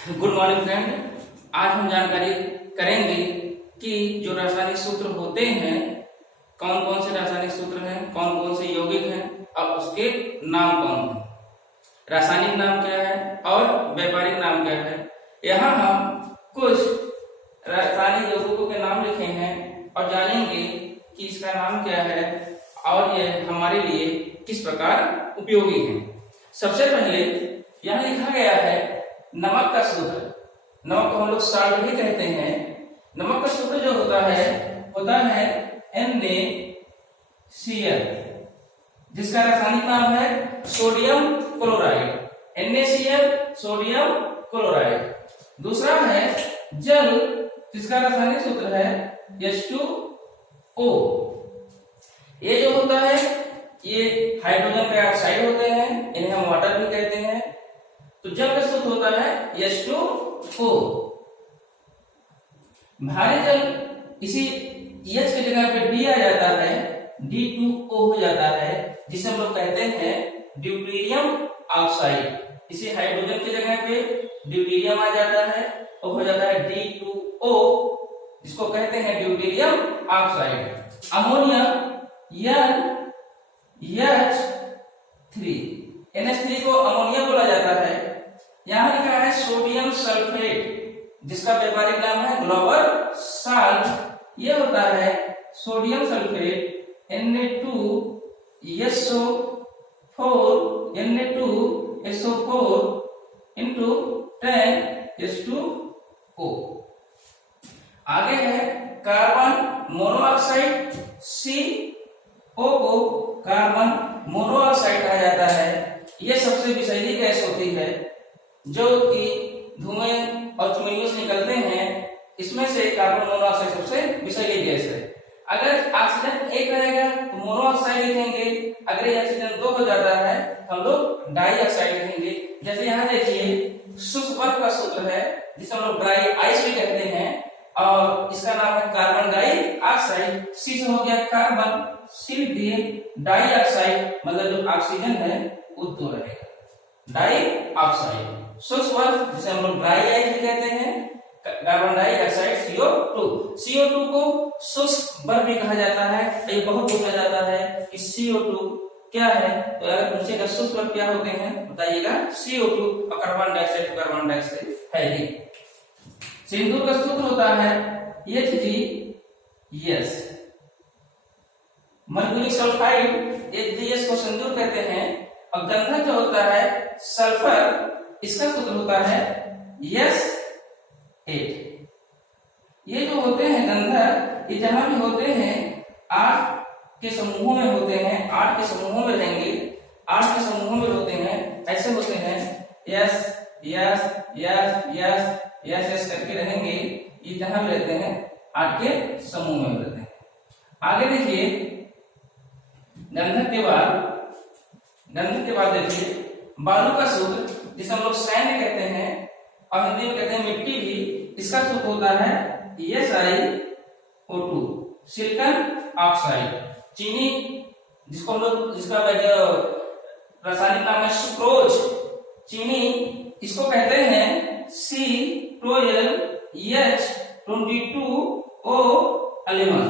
Good morning friend. आज हम जानकारी करेंगे कि जो रासायनिक सूत्र होते हैं, कौन कौन से रासायनिक सूत्र हैं, कौन कौन से यौगिक हैं और उसके नाम कौन हैं। रासायनिक नाम क्या है और व्यापारिक नाम क्या है। यहाँ हम कुछ रासायनिक यौगिकों के नाम लिखे हैं और जानेंगे कि इसका नाम क्या है और यह हमारे लिए किस प्रकार उपयोगी है। सबसे पहले यहाँ लिखा गया है नमक का सूत्र। नमक को हम लोग साल्ट भी कहते हैं। नमक का सूत्र जो होता है NaCl, जिसका रासायनिक नाम है sodium chloride. NaCl sodium chloride. दूसरा है जल, जिसका रासायनिक सूत्र है H2O। ये जो होता है ये हाइड्रोजन पेरोक्साइड होते हैं, इन्हें हम वाटर भी कहते हैं। तो जल का सूत्र होता है H2O। भारी जल इसी H की जगह पे D आ जाता है, D2O हो जाता है, जिसे हम लोग कहते हैं ड्यूटेरियम ऑक्साइड। इसी हाइड्रोजन की जगह पे ड्यूटेरियम आ जाता है और हो जाता है D2O, जिसको कहते हैं ड्यूटेरियम ऑक्साइड। अमोनिया NH3 को अमोनिया बोला जाता है। यहाँ लिखा है सोडियम सल्फेट, जिसका व्यापारिक नाम है ग्लोबल साल्ट। यह होता है sodium sulphate Na2SO4 into 10H2O। आगे है कार्बन मोनोऑक्साइड। CO को कार्बन मोनोऑक्साइड कहा जाता है। यह सबसे विषैली गैस होती है जो कि धुएं और चिमनियों से निकलते हैं। इसमें से कार्बन मोनोऑक्साइड सबसे विषैली गैस है। अगर ऑक्सीजन एक रहेगा तो मोनोऑक्साइड लिखेंगे, अगर ये ऑक्सीजन 2 हो जाता है तो हम लोग डाइऑक्साइड लिखेंगे। जैसे यहाँ देखिए शुष्क बर्फ का सूत्र है, जिसे हम लोग ड्राई आइस भी कहते हैं, और इसका नाम है कार्बन डाइऑक्साइड। सी से हो गया कार्बन, सी लिख दिए। डाइऑक्साइड मतलब जो ऑक्सीजन है वो 2 रहेगा, डाइऑक्साइड। शुष्क बर्फ जिसे हम लोग ड्राई आइस भी कहते हैं, कार्बन डाइऑक्साइड CO2 को शुष्क बर्फ भी कहा जाता है। ये बहुत पूछा जाता है कि CO2 क्या है, तो अगर पूछेगा शुष्क बर्फ क्या होते हैं बताइएगा CO2, और कार्बन डाइऑक्साइड है ही। सिंदूर का सूत्र होता है HgS। मरक्यूरी सल्फाइड HgS को सिंदूर कहते हैं। और गंधक जो होता है सल्फर, इसका सूत्र होता है S8। ये जो होते हैं गंधक, ये जहां भी होते हैं 8 के समूहों में होते हैं, 8 के समूहों में रहेंगे, 8 के समूहों में होते हैं, ऐसे होते हैं यस करके रहेंगे। ये जहां भी रहते हैं 8 के समूह में रहते हैं। आगे देखिए गंधक के बाद देखिए बालू का सूत्र, जिसे हम लोग सैंड कहते हैं और हिंदी में कहते हैं मिट्टी भी। इसका सूत्र होता है SiO2, सिलिकॉन ऑक्साइड। चीनी जिसका रासायनिक नाम है सुक्रोज, चीनी इसको कहते हैं C12H22O11।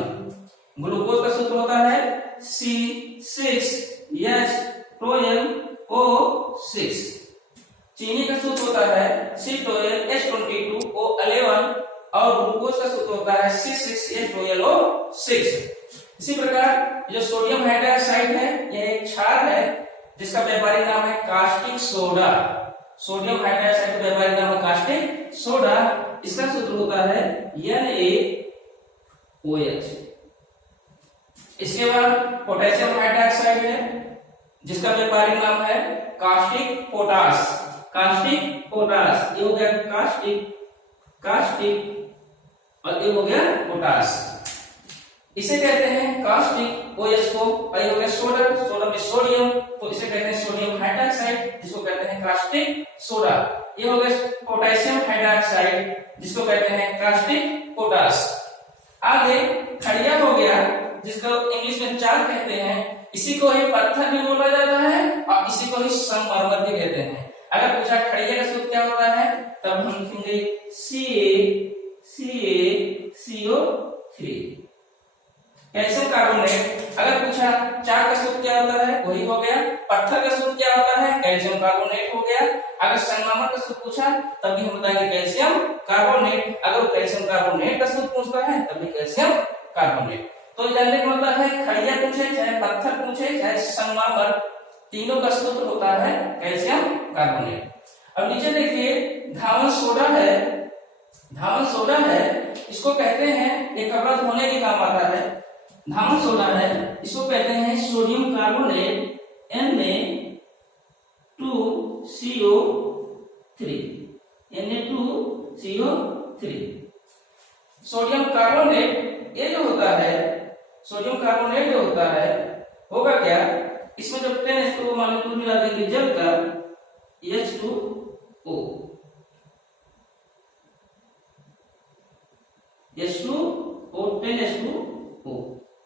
ग्लूकोज का सूत्र होता है C6H12O6। चीनी का सूत्र होता है C12H22O11 और ग्लूकोज का सूत्र होता है C6H12O6। इसी प्रकार जो सोडियम हाइड्रोक्साइड है, यह एक क्षार है जिसका व्यापारिक नाम है कास्टिक सोडा। सोडियम हाइड्रोक्साइड का व्यापारिक नाम है कास्टिक सोडा। इसका सूत्र होता है NaOH। इसके बाद पोटेशियम हाइड्रोक्साइड है, जिसका व्यापारिक नाम है कास्टिक पोटास। ये हो गया कास्टिक और ये हो गया पोटास। इसे कहते हैं कास्टिक OH को, और ये हो गया सोडा में सोडियम, तो इसे कहते हैं सोडियम हाइड्रोक्साइड, जिसको कहते हैं कास्टिक सोडा। ये हो गया पोटेशियम हाइड्रोक्साइड, जिसको कहते हैं कास्टिक पोटास। आगे खड़िया हो गया, जिसको इंग्लिश में चार कहते हैं। इसी को ही पत्थर भी बोला जाता है और इसी को ही संगमरमर भी कहते हैं। अगर पूछा खड़िया का सूत्र क्या होता है, तब हम लिखेंगे CaCO3। Calcium carbonate. अगर पूछा चाक का सूत्र क्या होता है, वही हो गया। पत्थर का सूत्र क्या होता है, कैल्शियम कार्बोनेट हो गया। अगर संगमरमर का सूत्र पूछा तब भी हम बताएंगे कैल्शियम कार्बोनेट। अगर कैल्शियम कार्बोनेट का सूत्र पूछता है तब भी कैल्शियम कार्बोनेट। तो जानने का मतलब है खड़िया पूछे चाहे पत्थर पूछे चाहे संगमरमर, तीनों का सूत्र होता है कैल्शियम कार्बोनेट। अब नीचे देखिए धावन सोडा है। धावन सोडा है, इसको कहते हैं, ये कपड़ा धोने के काम आता है। धावन सोडा है, इसको कहते हैं sodium carbonate Na2CO3। Sodium carbonate ये जो होता है, सोडियम कार्बोनेट जो होता है होगा क्या, इसमें जब 10H2O मॉलिक्यूल मिला देंगे जल का H2O 10H2O,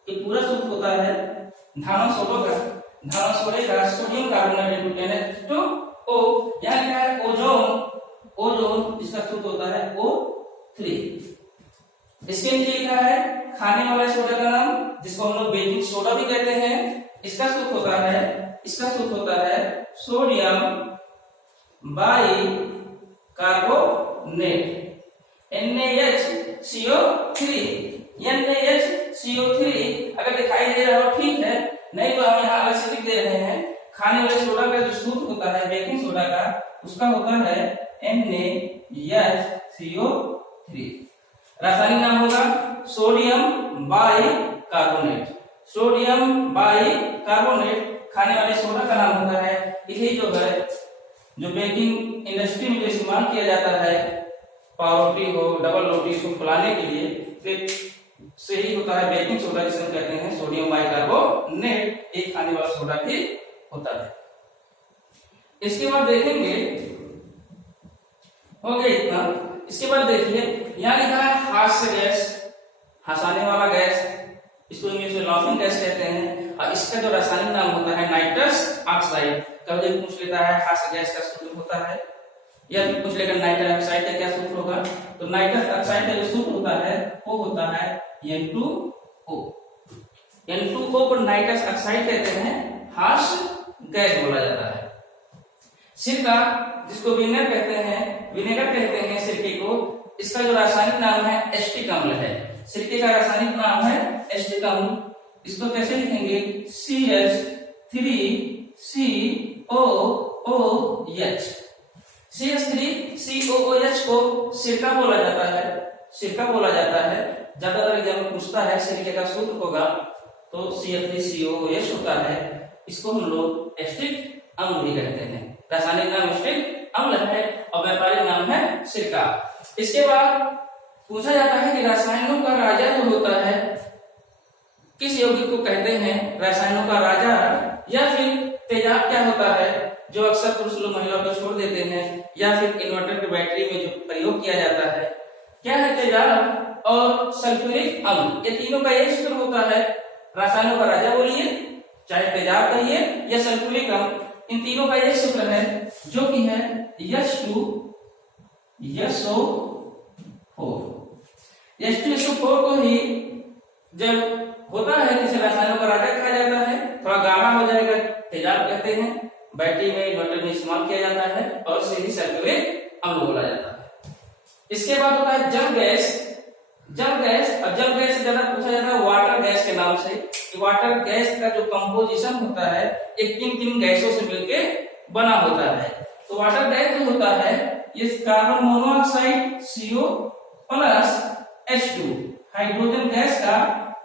ये पूरा सूत्र होता है धावन सोडा का। धावन सोडे का सोडियम कार्बोनेट 10H2O, यहाँ लिखा है ओजोन। ओजोन इसका सूत्र होता है O3। इसके नीचे लिखा है खाने वाले सोडा का नाम, जिसको हम लोग बेकिंग सोडा भी कहते हैं। इसका सूत्र होता है सोडियम बाइकार्बोनेट NaHCO3। NaHCO3 अगर दिखाई दे रहा हो ठीक है, नहीं तो हम यहाँ अलग से लिख दे रहे हैं। खाने वाले सोडा का जो सूत्र होता है बेकिंग सोडा का, उसका होता है NaHCO3। रासायनिक नाम होगा सोडियम बाइकार्बोनेट। सोडियम बाइकार्बोनेट खाने वाले सोडा का नाम होता है। यही जो है जो बेकिंग इंडस्ट्री में इस्तेमाल किया जाता है, पावरोटी हो डबल रोटी को फुलाने के लिए, फिर से ही होता है बेकिंग सोडा, जिसे हम कहते हैं सोडियम बाइकार्बोनेट। एक खाने वाला सोडा भी होता है। इसके बाद देखेंगे, हो गया इतना। इसके बाद देखिए यहाँ लिखा है हास्य गैस, हंसाने वाला गैस, इसको इंग्लिश में लाफिंग गैस कहते हैं। और इसका जो रासायनिक नाम होता है नाइट्रस ऑक्साइड। कभी पूछ लेता है हास्य गैस का सूत्र होता है, या फिर पूछ लेगा नाइट्रस ऑक्साइड का क्या सूत्र होगा, तो नाइट्रस ऑक्साइड का जो सूत्र होता है वो होता है N2O। N2O को नाइट्रस ऑक्साइड कहते हैं, हास्य गैस बोला जाता है। सिरका, जिसको विनेगर कहते हैं सिरके को, इसका जो रासायनिक नाम है एस्टिक अम्ल है। सिरके का रासायनिक नाम है एस्टिक अम्ल। इसको कैसे लिखेंगे, CH3COOH। CH3COOH को सिरका बोला जाता है। ज्यादातर एग्जाम में पूछता है सिरके का सूत्र होगा, तो CH3COOH होता है। इसको हम लोग एस्टिक अम्ल भी कहते हैं। रासायनिक नाम एस्टिक अम्ल है और व्यापारिक नाम है सिरका। इसके बाद पूछा जाता है कि रसायनों का राजा जो होता है किस यौगिक को कहते हैं, रसायनों का राजा या फिर तेजाब क्या होता है, जो अक्सर पुरुष लोग महिलाओं को छोड़ देते हैं, या फिर इन्वर्टर की बैटरी में जो प्रयोग किया जाता है, क्या है तेजाब और सल्फ्यूरिक अम्ल। ये तीनों का एक सूत्र होता है। रसायनों का राजा बोलिए, चाहे तेजाब कहिए या सल्फ्यूरिक अम्ल, इन तीनों का एक सूत्र है जो कि है H2SO4। H2SO4 को ही जब होता है किसी रसायनों का राजा कहा जाता है, थोड़ा गाढ़ा हो जाएगा, तेजाब कहते हैं, बैटरी में इन्वर्टर में इस्तेमाल किया जाता है, और से ही सल्फ्यूरिक अम्ल बोला जाता है। इसके बाद होता है जल गैस। और जल गैस से ज्यादा पूछा जाता है वाटर गैस के नाम से। वाटर गैस का जो कंपोजिशन होता है एक किन गैसों से मिलकर बना होता है। तो वाटर गैस जो होता है ये carbon monoxide CO plus H2 hydrogen gas का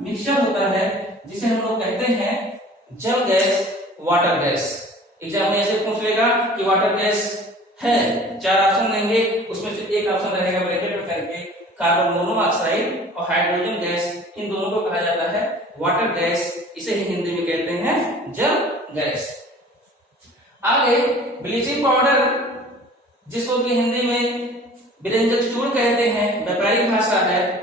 मिक्सचर होता है, जिसे हम लोग कहते हैं जल गैस, वाटर गैस। एग्जाम में ऐसे पूछ लेगा कि वाटर गैस है, 4 ऑप्शन देंगे, उसमें से एक ऑप्शन रहेगा ब्रैकेट में करके कार्बन मोनोऑक्साइड और हाइड्रोजन गैस, इन दोनों को कहा जाता है वाटर गैस। इसे ही हिंदी में कहते हैं जल गैस। आगे ब्लीचिंग पाउडर, जिसको कि हिंदी में विरंजक चूर्ण कहते हैं, व्यापारिक भाषा है,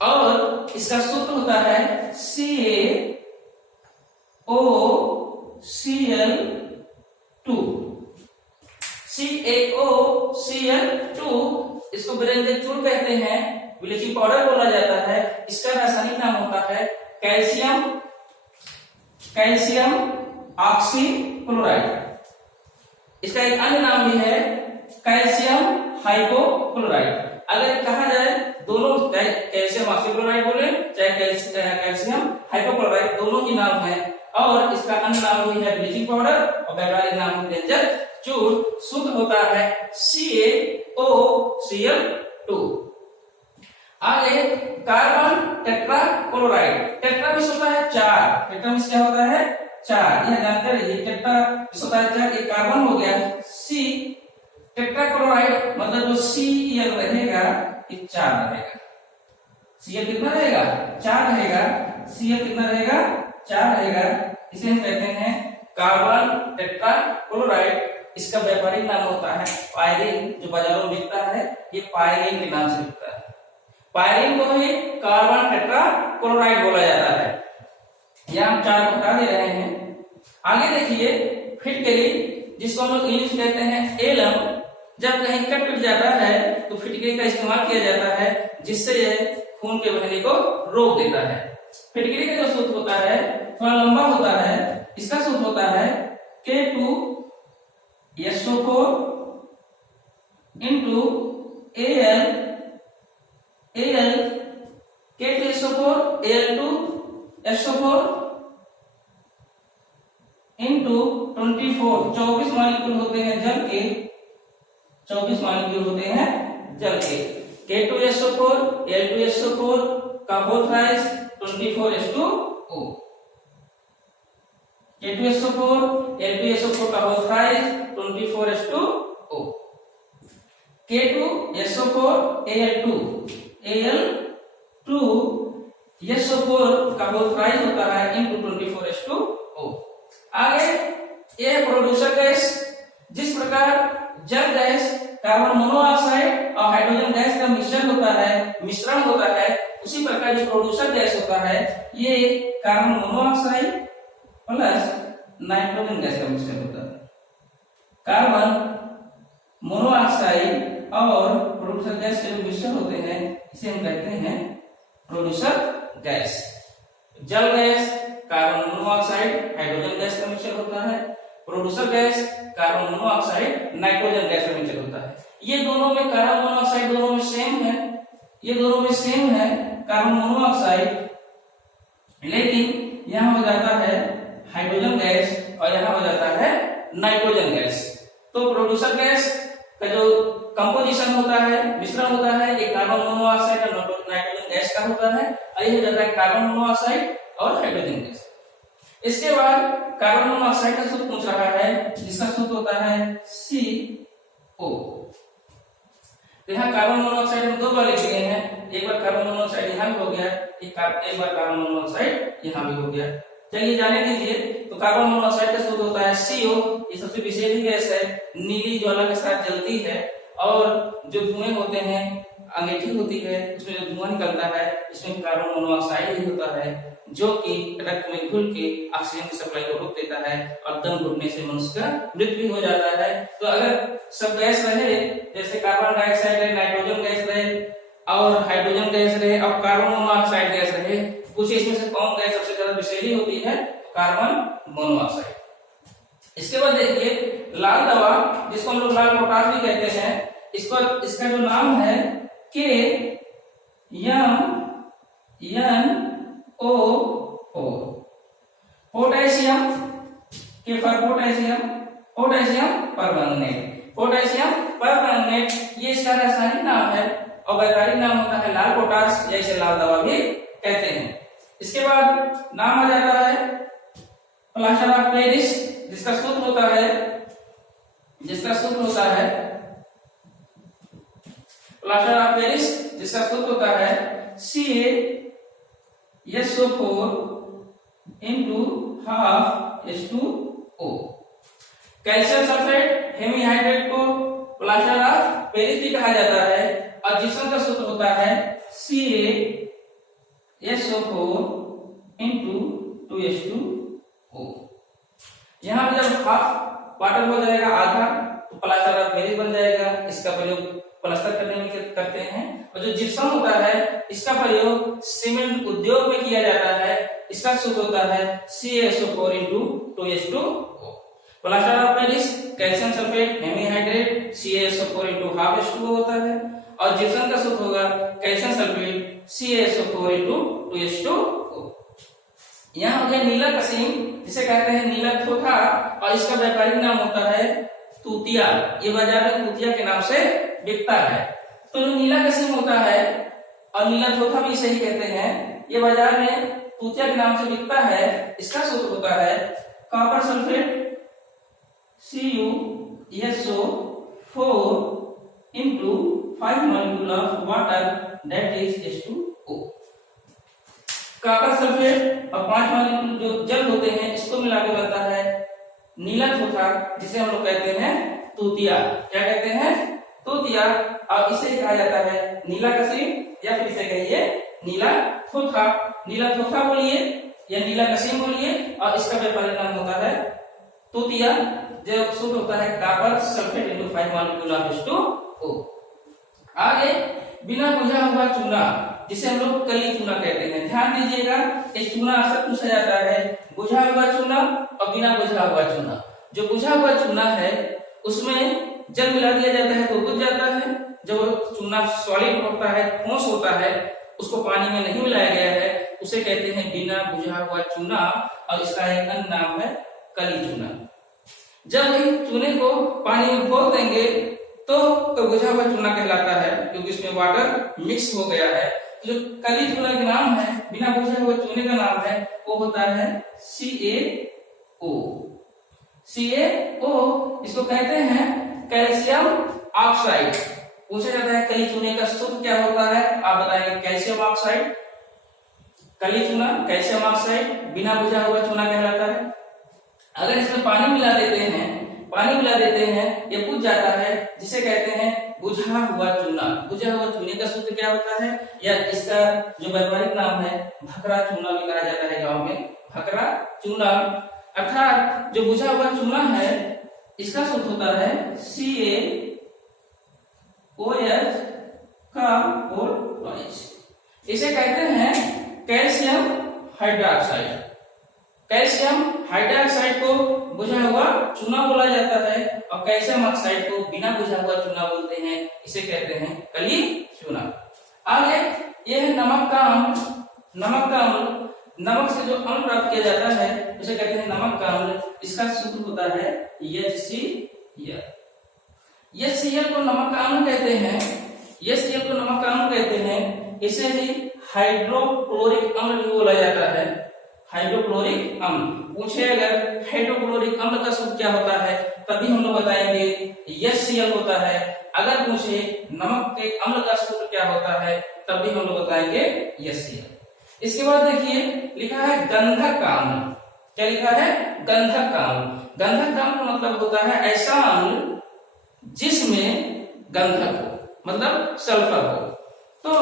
और इसका सूत्र होता है CaOCl2। CaOCl2, इसको बेंजीन चूर्ण कहते हैं, ब्लीचिंग पाउडर बोला जाता है। इसका रासायनिक नाम होता है कैल्शियम ऑक्सीक्लोराइड। इसका एक अन्य नाम भी है कैल्शियम हाइपोक्लोराइड। अगर कहा जाए दोनों, कैल्शियम ऑक्सीक्लोराइड बोले चाहे कैल्शियम हाइपोक्लोराइड, दोनों ही नाम है। और इसका अन्य नाम भी है ब्लीचिंग पाउडर और वैज्ञानिक नाम है बेंजीन चूर्ण। शुद्ध होता है CaOCl2। आगे कार्बन टेट्राक्लोराइड। टेट्रा मिस होता है 4, टेट्रा मिस क्या होता है 4, यह जानते रहिए। टेट्रा मिस होता है 4, एक कार्बन हो गया। सी टेट्राक्लोराइड मतलब जो Cl रहेगा ये 4 रहेगा। Cl कितना रहेगा 4 रहेगा। Cl कितना रहेगा 4 रहेगा। इसे हम कहते हैं कार्बन टेट्राक्लोराइड। इसका व्यापारिक नाम होता है पायरीन, जो बाजारों में बिकता है ये पायरीन के नाम से बिकता है। पायरीन को ही कार्बन टेट्राक्लोराइड बोला जाता है। यहां हम 4 बता दे रहे हैं। आगे देखिए फिटकरी, जिसको हम लोग इंग्लिश कहते हैं एलम। जब कहीं कट पिट जाता है तो फिटकरी का इस्तेमाल किया जाता है, जिससे यह खून के बहने को रोक देता है। फिटकरी का जो सूत्र होता है थोड़ा लंबा होता है। इसका सूत्र होता है K2SO4 into Al K2SO4 Al2SO4 into 24 molecule होते हैं जल के, 24 मॉलिक्यूल होते हैं जल के। K2SO4 Al2SO4 का whole rise 24H2O। K2SO4 Al2SO4 का whole rise 24H2O। K2SO4 Al2SO4 का होल राइज होता है into 24H2O। आगे ये प्रोड्यूसर गैस। जिस प्रकार जल गैस कार्बन मोनोऑक्साइड और हाइड्रोजन गैस का मिश्रण होता है, उसी प्रकार जो प्रोड्यूसर गैस होता है ये carbon monoxide plus nitrogen gas का मिश्रण होता है। कार्बन मोनोऑक्साइड और प्रोड्यूसर गैस के जो मिश्रण होते हैं इसे हम कहते हैं प्रोड्यूसर गैस। जल gas carbon monoxide hydrogen gas का मिश्रण होता है। Producer gas carbon monoxide nitrogen gas का मिश्रण होता है। ये दोनों में कार्बन मोनोऑक्साइड दोनों में सेम है, ये दोनों में सेम है कार्बन मोनोऑक्साइड, लेकिन यहां हो जाता है हाइड्रोजन गैस और यहां हो जाता है नाइट्रोजन गैस। तो प्रोड्यूसर गैस का जो कंपोजिशन होता है, मिश्रण होता है, एक कार्बन मोनोऑक्साइड और नाइट्रोजन गैस का होता है, और ये हो जाता है कार्बन मोनोऑक्साइड और हाइड्रोजन गैस। इसके बाद कार्बन मोनोऑक्साइड का सूत्र पूछ रहा है, जिसका सूत्र होता है CO। तो यहाँ कार्बन मोनोऑक्साइड हम 2 बार लिख दिए हैं। एक बार कार्बन मोनोऑक्साइड यहाँ भी हो गया, एक बार कार्बन मोनोऑक्साइड यहाँ भी हो गया। चलिए जाने दीजिए। तो कार्बन मोनोऑक्साइड का सूत्र होता है CO। ये सबसे विषैली गैस है, नीली ज्वाला के साथ जलती है, और जो धुएं होते हैं, अंगीठी होती है, उसमें जो धुआं निकलता है इसमें कार्बन मोनोऑक्साइड ही होता है, जो कि रक्त में घुल के ऑक्सीजन की सप्लाई को रोक देता है और दम घुटने से मनुष्य का मृत्यु हो जाता है। तो अगर सब गैस रहे, जैसे कार्बन डाइऑक्साइड रहे, नाइट्रोजन गैस रहे और हाइड्रोजन गैस रहे और कार्बन मोनोऑक्साइड गैस रहे, कुछ इसमें से कौन गैस सबसे ज्यादा विषैली होती है? Carbon monoxide. इसके बाद देखिए लाल दवा, जिसको हम लोग लाल पोटाश भी कहते हैं, इसका जो नाम है KMnO4। पोटेशियम के फॉर पोटेशियम परमैंगनेट, ये इसका रासायनिक नाम है और वैज्ञानिक नाम होता है लाल पोटाश, या इसे लाल दवा भी कहते हैं। इसके बाद नाम आ जाता है प्लास्टर ऑफ पेरिस, जिसका सूत्र होता है प्लास्टर ऑफ पेरिस, जिसका सूत्र होता है CaSO4 into half H2O। Calcium sulphate hemihydrate को प्लास्टर ऑफ पेरिस भी कहा जाता है, और जिप्सम का सूत्र होता है CaSO4 into 2H2O। यहां पर जब हाफ वाटर हो जाएगा, आधा, तो प्लास्टर ऑफ फेविक बन जाएगा, इसका प्रयोग प्लास्टर करने में करते हैं। और जो जिप्सम होता है इसका प्रयोग सीमेंट उद्योग में किया जाता है, इसका सूत्र होता है CaSO4 × 2H2O। Plaster of Paris calcium sulphate hemihydrate CaSO4 × 1/2H2O होता है, और जिप्सम का सूत्र होगा कैल्शियम सल्फेट CaSO4 × 2H2O। यहाँ हो गया नीला कसीम, जिसे कहते हैं नीला थोथा, और इसका व्यापारिक नाम होता है तूतिया। ये बाजार में तूतिया के नाम से बिकता है। तो जो नीला कसीम होता है और नीला थोथा भी इसे ही कहते हैं, ये बाजार में तूतिया के नाम से बिकता है। इसका सूत्र होता है copper sulphate CuSO4 × 5 molecule of water that is H2O। Copper sulphate और 5 मॉलिक्यूल जो जल होते हैं इसको मिलाकर बनता है नीला थोथा, जिसे हम लोग कहते हैं तूतिया। क्या कहते हैं? तूतिया। और इसे कहा जाता है नीला कसीम, या फिर इसे कहिए नीला थोथा। नीला थोथा बोलिए या नीला कसीम बोलिए, और इसका व्यापारिक नाम होता है तूतिया, जो सूत्र होता है copper sulphate × 5 molecule of H2O। आगे बिना बुझा हुआ चूना, जिसे हम लोग कली चूना कहते हैं। ध्यान दीजिएगा, इस चूना अक्सर पूछा जाता है बुझा हुआ चूना और बिना बुझा हुआ चूना। जो बुझा हुआ चूना है उसमें जल मिला दिया जाता है तो बुझ जाता है। जो चूना सॉलिड होता है, ठोस होता है, उसको पानी में नहीं मिलाया गया है, उसे कहते हैं बिना बुझा हुआ चूना, और इसका एक अन्य नाम है कली चूना। जब वही चूने को पानी में घोल देंगे तो बुझा हुआ चूना कहलाता है, क्योंकि इसमें वाटर मिक्स हो गया है। जो कली चूना का नाम है, बिना बुझे हुए चूने का नाम है, वो होता है CaO। CaO इसको कहते हैं कैल्शियम ऑक्साइड। पूछा जाता है कली चूने का सूत्र क्या होता है, आप बताएंगे कैल्शियम ऑक्साइड। कली चूना कैल्शियम ऑक्साइड बिना बुझा हुआ चूना कहलाता है। अगर इसमें पानी मिला देते हैं, ये बुझ जाता है, जिसे कहते हैं बुझा हुआ चूना। बुझा हुआ चूने का सूत्र क्या होता है, या इसका जो व्यापारिक नाम है भकरा चूना भी कहा जाता है गांव में, भकरा चूना। अर्थात जो बुझा हुआ चूना है इसका सूत्र होता है CaOH का होल ट्वाइस। इसे कहते हैं कैल्शियम हाइड्रोक्साइड। कैल्शियम हाइड्रोक्साइड को बुझा हुआ चूना बोला जाता है, और कैल्शियम ऑक्साइड को बिना बुझा हुआ चूना बोलते हैं, इसे कहते हैं कली चूना। आगे यह है नमक का अम्ल। नमक का अम्ल, नमक से जो अम्ल प्राप्त किया जाता है उसे कहते हैं नमक का अम्ल। इसका सूत्र होता है HCl। HCl को नमक का अम्ल कहते हैं। HCl को नमक का अम्ल कहते हैं। इसे ही हाइड्रोक्लोरिक अम्ल भी बोला जाता है। हाइड्रोक्लोरिक अम्ल पूछे अगर हाइड्रोक्लोरिक अम्ल का सूत्र क्या होता है, तभी हम लोग बताएंगे HCl होता है। अगर पूछे नमक के अम्ल का सूत्र क्या होता है, तभी हम लोग बताएंगे HCl। इसके बाद देखिए लिखा है गंधक का अम्ल। क्या लिखा है? गंधक का अम्ल। गंधक का अम्ल मतलब होता है ऐसा अम्ल जिसमें गंधक हो, मतलब सल्फर हो। तो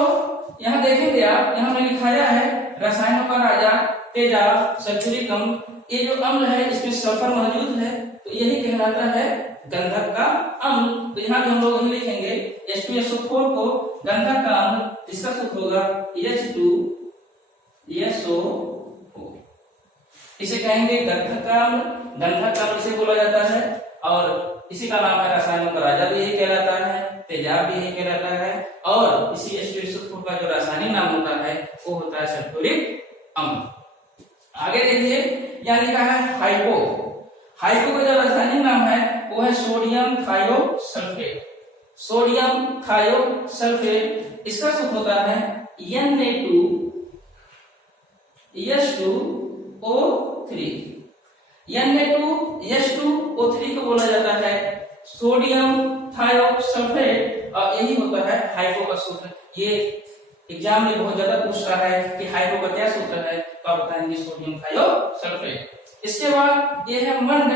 यहाँ देखेंगे आप, यहाँ में लिखाया है रसायनों का राजा तेजाब सल्फ्यूरिक अम्ल। ये जो अम्ल है इसमें सल्फर मौजूद है, तो यही कहलाता है गंधक का अम्ल। तो यहाँ भी हम लोग यही लिखेंगे H2SO4 को गंधक का अम्ल, जिसका सूत्र होगा H2SO4। इसे कहेंगे गंधक का अम्ल। गंधक का अम्ल इसे बोला जाता है, और इसी का नाम है रसायनों का राजा भी यही कहलाता है, तेजाब भी यही कहलाता है, और इसी H2SO4 का जो रासायनिक नाम होता है वो होता है सल्फ्यूरिक अम्ल। आगे देखिए यहाँ लिखा है हाइपो। हाइपो का जो रासायनिक नाम है वो है सोडियम थायोसल्फेट। सोडियम थायोसल्फेट, इसका सूत्र होता है Na2H2O3। Na2H2O3 को बोला जाता है सोडियम थायोसल्फेट, और यही होता है हाइपो का सूत्र। ये एग्जाम में बहुत ज्यादा पूछ रहा है कि हाइपो का क्या सूत्र है, तो आप बताएंगे सोडियम थायोसल्फेट। इसके बाद ये है मंड।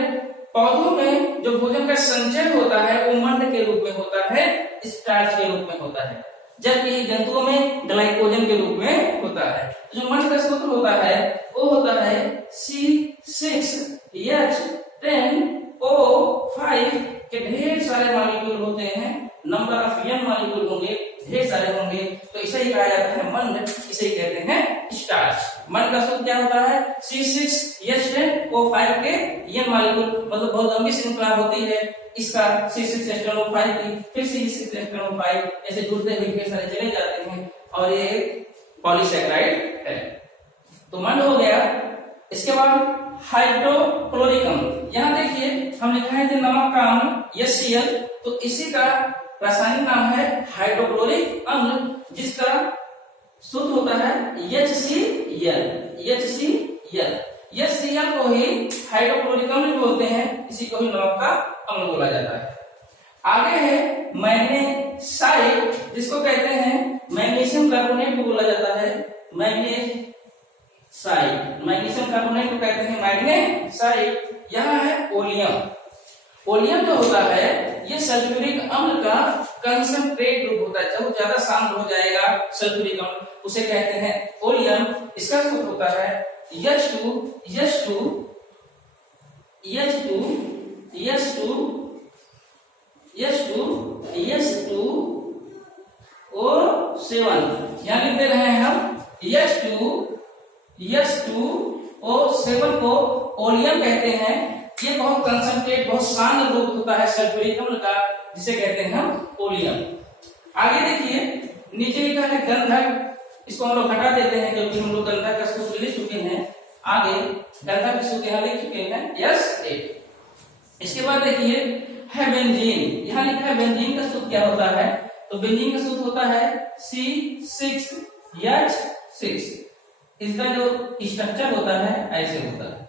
पौधों में जो भोजन का संचय होता है वो मंड के रूप में होता है, स्टार्च के रूप में होता है, जबकि जंतुओं में ग्लाइकोजन के रूप में होता है। जो मंड का सूत्र होता है वो होता है C6H10O5 कि ढेर सारे मॉलिक्यूल होते हैं, नंबर ऑफ n मॉलिक्यूल होंगे, ढेर सारे होंगे, तो इसे ही कहा जाता है मंड, इसे ही कहते हैं स्टार्च। मंड का सूत्र क्या होता है? C6H10O5 के n मॉलिक्यूल, मतलब बहुत लंबी श्रृंखला होती है इसका C6H10O5 की, फिर C6H10O5 ऐसे जुड़ते हुए ढेर सारे चले जाते हैं और ये पॉलीसैकेराइड है। तो मंड हो गया। इसके बाद हाइड्रोक्लोरिक अम्ल, यहाँ देखिए हम लिखा है नमक का अम्ल HCl, तो इसी का रासायनिक नाम है हाइड्रोक्लोरिक अम्ल, जिसका सूत्र होता है HCl। HCl को ही हाइड्रोक्लोरिक अम्ल बोलते हैं, इसी को ही नमक का अम्ल बोला जाता है। आगे है मैग्नेसाइड, जिसको कहते हैं मैग्नीशियम कार्बोनेट भी बोला जाता है, मैग्नेसाइड, मैग्नीशियम कार्बोनेट को कहते हैं मैग्नेसाइड। यहाँ है ओलियम। ओलियम जो होता है ये सल्फ्यूरिक अम्ल का कंसंट्रेट ग्रुप होता है, जब ज्यादा शांत हो जाएगा सल्फ्यूरिक अम्ल उसे कहते हैं ओलियम। इसका सूत्र होता है H2O7। यहाँ लिख दे रहे हैं हम H2O7 को ओलियम कहते हैं। ये बहुत कंसंट्रेट, बहुत शांत ग्रुप होता है सल्फ्यूरिक अम्ल का, जिसे कहते हैं हम ओलियम। आगे देखिए नीचे लिखा है गंधक, इसको हम लोग हटा देते हैं क्योंकि हम लोग गंधक का सूत्र लिख चुके हैं। आगे गंधक का सूत्र यहाँ लिख चुके हैं S8। इसके बाद देखिए है बेंजीन, यहाँ लिखा है बेंजीन का सूत्र क्या होता है, तो बेंजीन का सूत्र होता है C6H6। इसका जो स्ट्रक्चर होता है ऐसे होता है,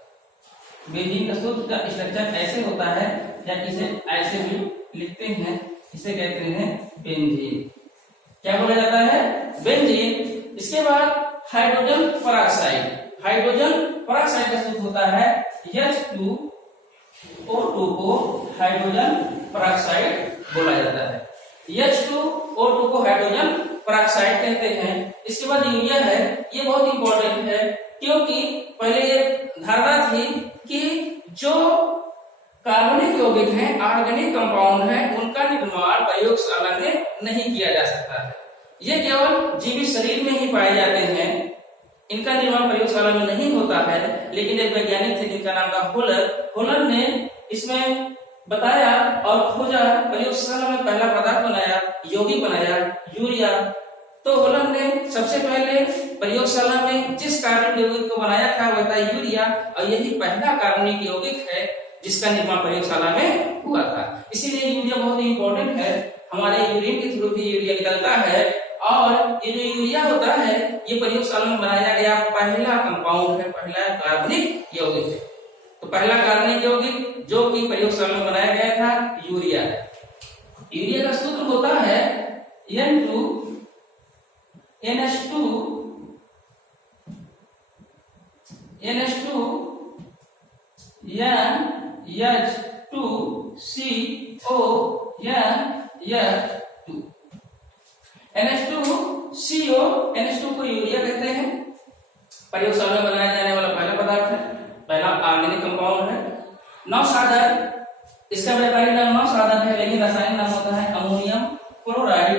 बेंजीन का सूत्र का स्ट्रक्चर ऐसे होता है, या इसे ऐसे भी लिखते हैं, इसे कहते हैं बेंजीन। क्या बोला जाता है? बेंजीन। इसके बाद हाइड्रोजन पेरोक्साइड, हाइड्रोजन पेरोक्साइड का सूत्र होता है H2O2 को हाइड्रोजन पेरोक्साइड बोला जाता है, H2O2 को हाइड्रोजन पेरोक्साइड कहते हैं। इसके बाद यूरिया है, ये बहुत इंपॉर्टेंट है क्योंकि पहले ये धारणा थी कि जो कार्बनिक यौगिक हैं, ऑर्गेनिक कंपाउंड हैं, उनका निर्माण प्रयोगशाला में नहीं किया जा सकता है। ये केवल जीवित शरीर में ही पाए जाते हैं, इनका निर्माण प्रयोगशाला में नहीं होता है। लेकिन एक वैज्ञानिक थे जिनका नाम था होलर ने इसमें बताया और खोजा, प्रयोगशाला में पहला पदार्थ बनाया, यौगिक बनाया यूरिया। तो होलर ने सबसे पहले प्रयोगशाला में जिस कार्बनिक यौगिक को बनाया था वह था यूरिया, और यही पहला कार्बनिक यौगिक है जिसका निर्माण प्रयोगशाला में हुआ था। इसीलिए यूरिया बहुत ही इंपॉर्टेंट है, हमारे यूरिन के थ्रू भी यूरिया निकलता है, और ये जो यूरिया होता है ये प्रयोगशाला में बनाया गया पहला कंपाउंड है, पहला कार्बनिक यौगिक है। तो पहला कार्बनिक यौगिक जो कि प्रयोगशाला में बनाया गया था यूरिया है। यूरिया का सूत्र होता है NH2 को यूरिया कहते हैं। प्रयोगशाला में बनाया जाने वाला पहला पदार्थ है, पहला ऑर्गेनिक कंपाउंड है। नौसाधन, इसका वैज्ञानिक नाम नौसाधन है, लेकिन रासायनिक नाम होता है अमोनियम क्लोराइड,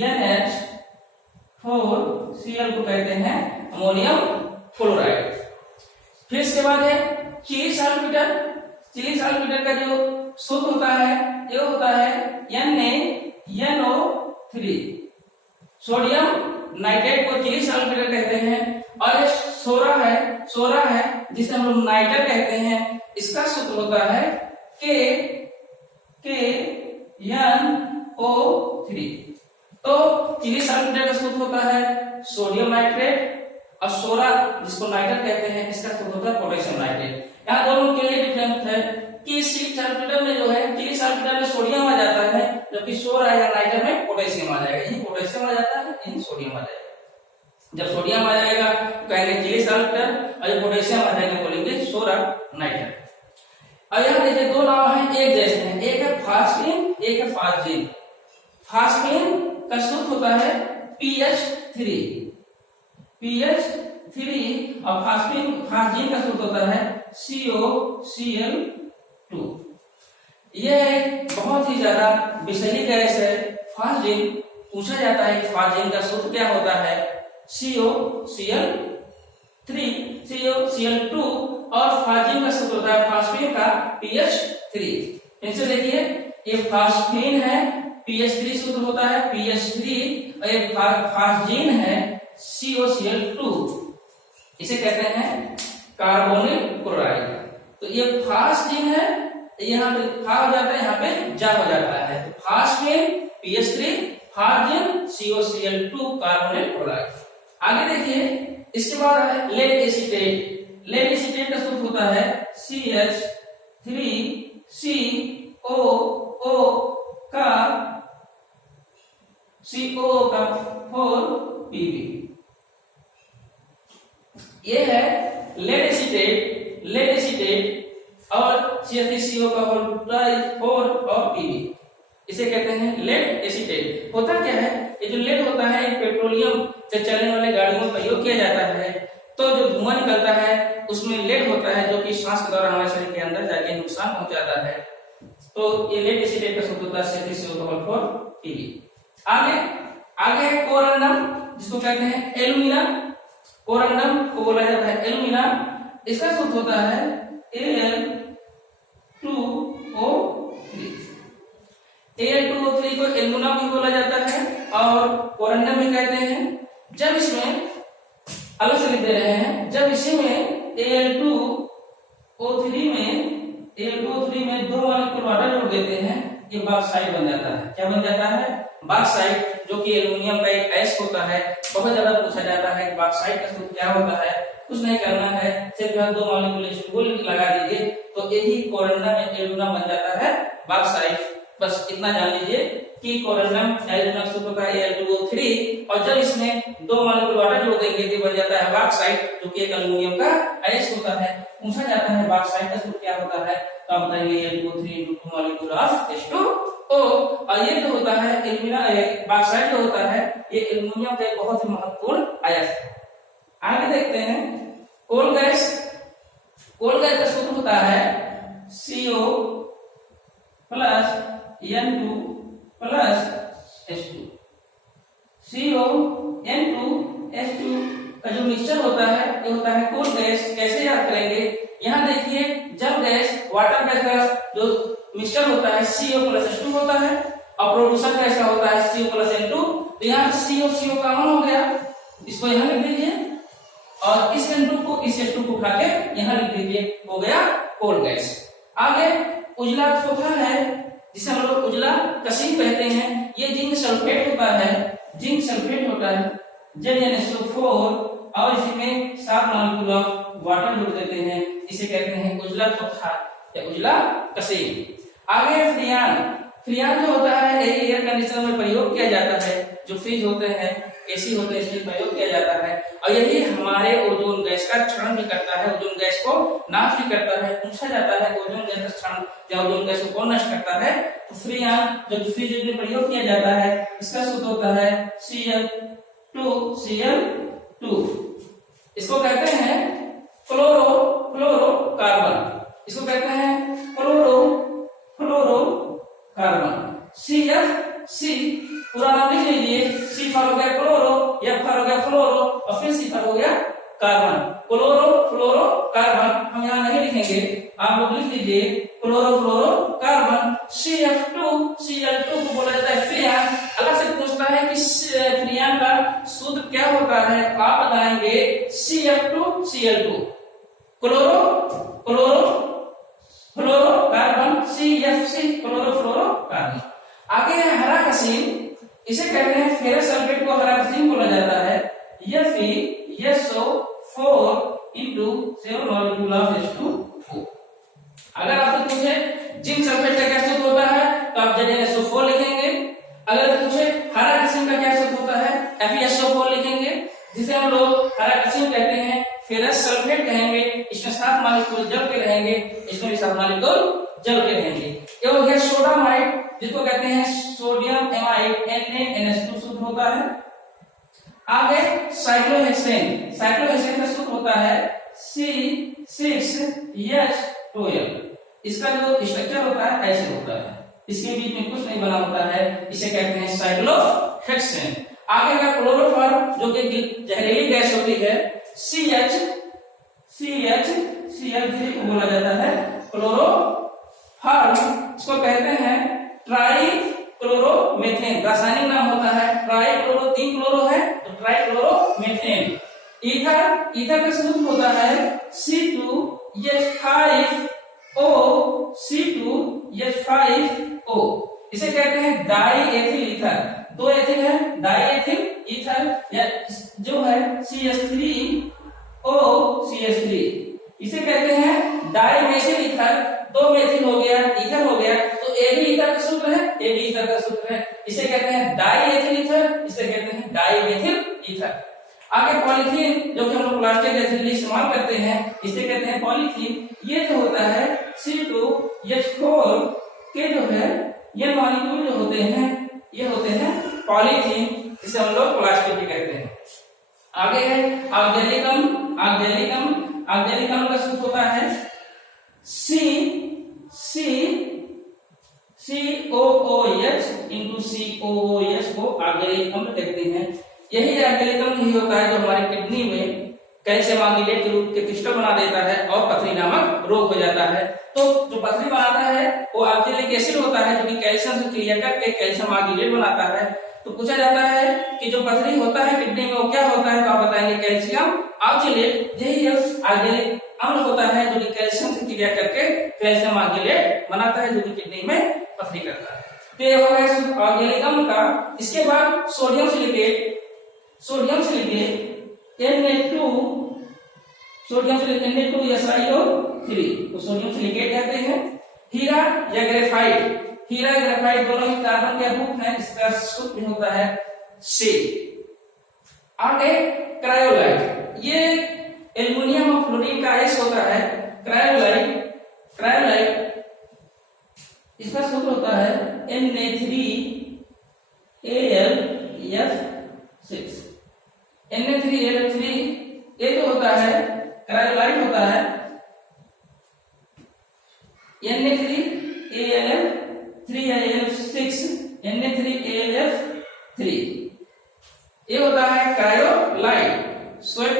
NH4Cl को कहते हैं अमोनियम क्लोराइड। फिर इसके बाद है चिली सल्फेट। चिली सल्फेट का जो सूत्र होता है ये होता है NaNO3। सोडियम नाइट्रेट को चिली सल्फेट कहते हैं, और सोरा है जिसे हम लोग नाइटर कहते हैं। इसका सूत्र होता है KNO3। तो चिली सल्फेट का सूत्र होता है सोडियम नाइट्रेट, और सोरा जिसको नाइटर कहते हैं इसका सूत्र होता है पोटेशियम नाइट्रेट। यहाँ दोनों के लिए डिफरेंस है कि चिली सल्फेट में जो है, चिली सल्फेट में सोडियम आ जाता है, जबकि सोरा या नाइटर में पोटेशियम आ जाएगा। यही पोटेशियम आ जाता है, यही सोडियम आ जाएगा। जब सोडियम आ जाएगा तो कहेंगे चिली सल्फेट, और जब पोटेशियम आ जाएगा बोलेंगे सोरा नाइटर। और यहाँ देखिए दो नाम है एक जैसे हैं, एक है फास्फीन, एक है फास्जीन। फास्फीन का सूत्र होता है PH3, और फास्जीन का सूत्र होता है COCl2। यह एक बहुत ही ज्यादा विषैली गैस है फास्जिन। पूछा जाता है कि फास्जिन का सूत्र क्या होता है, COCl3 COCl2 और फास्जिन का सूत्र होता है फास्फीन का PH3। इनसे देखिए ये फास्फीन है, PH3 सूत्र होता है PH3 और ये फास्जिन है COCl2। इसे कहते हैं कार्बोनिल क्लोराइड। तो ये फास्जिन है, यहाँ पे फा हो जाता है, यहाँ पे जा हो जाता है। तो phosphine PH3 फास्जिन COCl2 carbonyl chloride. आगे देखिए इसके बाद है लेड एसीटेट। लेड एसीटेट का सूत्र होता है CH3COO का 4Pb। ये है लेड एसीटेट और CH3CO का 4 और Pb। इसे कहते हैं लेड एसीटेट। होता क्या है, ये जो लेड होता है पेट्रोलियम से चलने वाले गाड़ियों में प्रयोग किया जाता है। तो जो धुआं निकलता है उसमें लेड होता है जो कि सांस के द्वारा हमारे शरीर के अंदर जाके नुकसान पहुंचाता है। तो ये लेड एसीटेट का सूत्र होता है CH3CO4Pb। आगे है कोरंडम, जिसको कहते हैं एल्यूमिना। कोरंडम को बोला जाता है एल्यूमिना। इसका सूत्र होता है Al2O3। Al2O3 को एल्यूमिना भी बोला जाता है और कोरंडम भी कहते हैं। जब इसमें अलग से लिख दे रहे हैं, जब इसी में Al2O3 में 2 मॉलिक्यूल वाटर जोड़ देते हैं, ये बॉक्साइट बन जाता है। क्या बन जाता है, बॉक्साइट, जो कि एल्युमिनियम का एक अयस्क होता है। बहुत ज्यादा पूछा जाता है कि बॉक्साइट का सूत्र क्या होता है। कुछ नहीं करना है, सिर्फ 2 मॉलिक्यूल लगा दीजिए तो यही कोरंडम एल्यूमिना बन जाता है बॉक्साइट। बस इतना जान लीजिए कि कोरंडम एल्यूमिना सूत्र का Al2O3 और जब इसमें 2 मॉलिक्यूल वाटर जोड़ देंगे तो बन जाता है बॉक्साइट, जो कि एक एल्युमिनियम का अयस्क होता है। पूछा जाता है बॉक्साइट का सूत्र क्या होता है, तो आप बताएंगे Al2O3 × 2 मॉलिक्यूल ऑफ H2O। और ये जो होता है एल्यूमिना बॉक्साइट जो होता है ये एल्युमिनियम का एक बहुत ही महत्वपूर्ण अयस्क है। आगे देखते हैं कोल गैस। कोल गैस का सूत्र होता है CO + N2 + H2। CON2H2 का जो मिक्सचर होता है ये होता है कोल गैस। कैसे याद करेंगे, यहाँ देखिए जब गैस वाटर गैस का जो मिक्सचर होता है CO + H2 होता है और प्रोड्यूसर गैस का होता है CO + N2। तो यहाँ CO कॉमन हो गया, इसको यहाँ लिख दीजिए और इस N2 को इस H2 को उठा के यहाँ लिख दीजिए, हो गया कोल गैस। आगे उजला सोफा है जिसे हम लोग उजला कसीम कहते हैं। ये जिंक सल्फेट होता है, जिंक सल्फेट होता है ZnSO4 और इसमें 7 मॉलिक्यूल ऑफ वाटर जोड़ देते हैं। इसे कहते हैं उजला सोफा या उजला कसीम। आगे फ्रियान। फ्रियान जो होता है एयर कंडीशनर में प्रयोग किया जाता है, जो फ्रिज होते हैं एसी होते हैं इसमें प्रयोग किया जाता है और यही हमारे ओजोन गैस का क्षरण भी करता है, ओजोन गैस को नाश भी करता है। पूछा जाता है ओजोन गैस का क्षरण या ओजोन गैस को कौन नष्ट करता है, तो फ्रियान जो फ्रिज में प्रयोग किया जाता है इसका सूत्र होता है Cl2Cl2। इसको कहते हैं फ्लोरोकार्बन। इसको कहते हैं फ्लोरोकार्बन। CFC पूरा नाम लिख लीजिए। C फॉर हो गया क्लोरो, F फॉर हो गया फ्लोरो और फिर C फॉर हो गया कार्बन। फ्लोरोकार्बन हम यहाँ नहीं लिखेंगे, आप लोग लिख लीजिए फ्लोरोकार्बन। CF2Cl2 को बोला जाता है फ्रियान। अलग से पूछता है कि फ्रियान का सूत्र क्या होता है, आप बताएंगे CF2Cl2 फ्लोरोकार्बन CFC क्लोरोफ्लोरोकार्बन। आगे है हरा कसीम। इसे कहते हैं फेरस सल्फेट को हरा कसीम बोला जाता है। FeSO4 × 7 molecule of H2O। अगर आपसे पूछे जिंक सल्फेट का क्या सूत्र होता है तो आप ZnSO4 लिखेंगे। अगर पूछे हरा कसीम का क्या सूत्र होता है FeSO4 लिखेंगे, जिसे हम लोग हरा कसीम कहते हैं। फेरस सल्फेट कहेंगे, इसमें 7 मॉलिक्यूल जल के रहेंगे, इसमें भी 7 मॉलिक्यूल जल के रहेंगे। ये हो गया सोडामाइड, जिसको कहते हैं सोडियम एमाइड NaNH2 सूत्र होता है। आगे साइक्लोहेक्सेन। साइक्लोहेक्सेन का सूत्र होता है C6H12। इसका जो स्ट्रक्चर होता है ऐसे होता है, इसके बीच में कुछ नहीं बना होता है, इसे कहते हैं साइक्लोहेक्सेन। आगे का क्लोरोफॉर्म जो कि जहरीली गैस होती है, CH3 को बोला जाता है क्लोरोफॉर्म। इसको कहते हैं ट्राइक्लोरोमेथेन, रासायनिक नाम होता है ट्राइक्लोरो, 3 क्लोरो है तो ट्राइक्लोरोमेथेन। ईथर का समूह होता है C2H5O, C2H5O। इसे कहते हैं डाई एथिल ईथर, 2 एथिल है डाई एथिल ईथर, या जो है CH3O CH3। इसे कहते हैं डाई मेथिल ईथर, 2 मेथिल हो गया ईथर हो गया तो AB ईथर का सूत्र है, AB ईथर का सूत्र है, इसे कहते हैं डाई एथिल ईथर, इसे कहते हैं डाई मेथिल ईथर। आगे पॉलीथीन जो कि हम लोग प्लास्टिक जैसे इस्तेमाल करते हैं, इसे कहते हैं पॉलीथीन। ये जो होता है C2H4 के जो है ये मॉलिक्यूल जो होते हैं ये होते हैं पॉलीथीन, जिसे हम लोग प्लास्टिक भी कहते हैं। आगे है ऑक्जेलिकम। ऑक्जेलिकम का सूत्र होता है COOH इंटू COOH को ऑक्जेलिक अम्ल कहते हैं। यही ऑक्जेलिक अम्ल ही होता है जो हमारी किडनी में कैल्शियम ऑक्जेलेट के रूप के क्रिस्टल बना देता है और पथरी नामक रोग हो जाता है। तो जो पथरी बनाता है वो ऑक्जेलिक एसिड होता है जो कि कैल्शियम से क्रिया करके कैल्शियम ऑक्जेलेट बनाता है। तो पूछा जाता है कि जो पथरी होता है किडनी में वो क्या होता है, तो आप बताएंगे कैल्शियम ऑक्जेलेट। यही ऑक्जेलिक अम्ल होता है जो कि कैल्शियम से क्रिया करके कैल्शियम ऑक्जेलेट बनाता है जो कि किडनी में पथरी करता है। तो ये हो गया ऑक्जेलिक अम्ल का। इसके बाद सोडियम सिलिकेट Na2SiO3 तो सोडियम सिलिकेट कहते हैं। हीरा या ग्रेफाइट दोनों ही कार्बन के रूप हैं, इसका सूत्र होता है से। आगे क्रायोलाइट, ये एल्युमिनियम और फ्लोरीन का आयस होता है क्रायोलाइट, इसका सूत्र होता है Na3Al6। Na3Al3 ये जो होता है क्रायोलाइट होता है Na3Al6 ये होता है क्रायोलाइट। स्वेट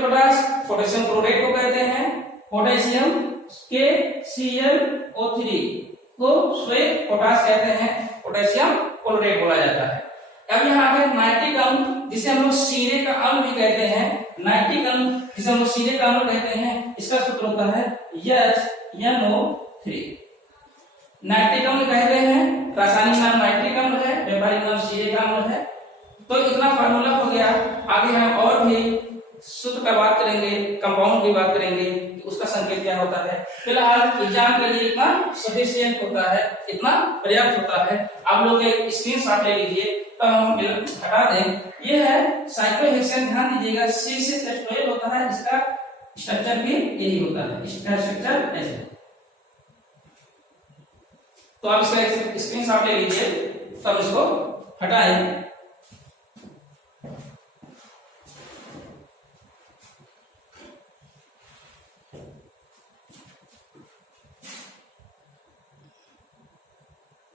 पोटेशियम क्लोराइड को कहते हैं, पोटेशियम KClO3 को स्वेट पोटाश कहते हैं, पोटेशियम क्लोराइड बोला जाता है। अब यहाँ पे नाइट्रिक अम्ल जिसे हम लोग शीरे का अम्ल भी कहते हैं, नाइट्रिक अम्ल जिसे हम लोग शीरे का अम्ल कहते हैं, इसका सूत्र होता है HNO3। नाइट्रिक अम्ल कहते हैं, रासायनिक नाम नाइट्रिक अम्ल है, व्यावहारिक नाम शीरे का अम्ल है। तो इतना फार्मूला हो गया। आगे हम और भी सूत्र का बात करेंगे, कंपाउंड की बात करेंगे कि उसका संकेत क्या होता है। फिलहाल एग्जाम के लिए इतना सफिशिएंट होता है, इतना पर्याप्त होता है। आप लोग एक स्क्रीनशॉट ले लीजिए, तब हम हटा दें। ये है साइक्लोहेक्सेन, ध्यान दीजिएगा C से टेट्राहेड्रल होता है, इसका स्ट्रक्चर भी यही होता है, इसका स्ट्रक्चर ऐसे। तो आप इसका स्क्रीनशॉट ले लीजिए, तब इसको हटाएं।